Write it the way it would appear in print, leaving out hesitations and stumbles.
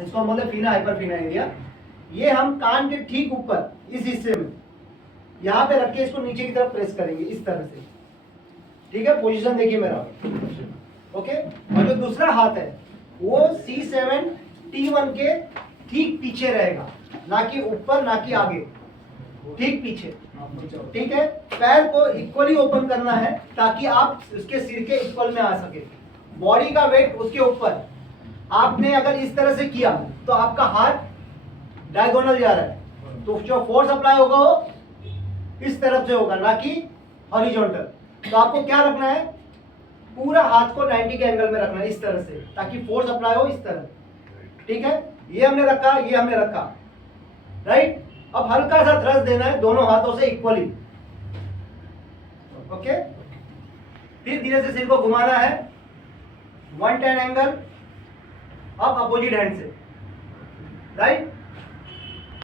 इसको हम बोलते हैं फीना हाइपरफीना एरिया। ये हम कान के ठीक ऊपर इस हिस्से में यहाँ पे रख के इसको नीचे की तरफ प्रेस करेंगे इस तरह से, ठीक है। पोजीशन देखिए मेरा, ओके। और जो दूसरा हाथ है वो C7T1 के ठीक पीछे रहेगा, ना कि ऊपर ना कि आगे, ठीक पीछे, ठीक है। पैर को इक्वली ओपन करना है ताकि आप उसके सिर के इक्वल में आ सके। बॉडी का वेट उसके ऊपर, आपने अगर इस तरह से किया तो आपका हाथ डायगोनल जा रहा है, तो जो फोर्स अप्लाई होगा वो इस तरफ से होगा, ना कि हॉरिजॉन्टल। तो आपको क्या रखना है, पूरा हाथ को 90 के एंगल में रखना है इस तरह से, ताकि फोर्स अप्लाई हो इस तरह, ठीक है। ये हमने रखा, ये हमने रखा, राइट। अब हल्का सा थ्रस्ट देना है दोनों हाथों से इक्वली, ओके। फिर धीरे से सिर को घुमाना है 110 एंगल, अब अपोजिट हैंड से, राइट।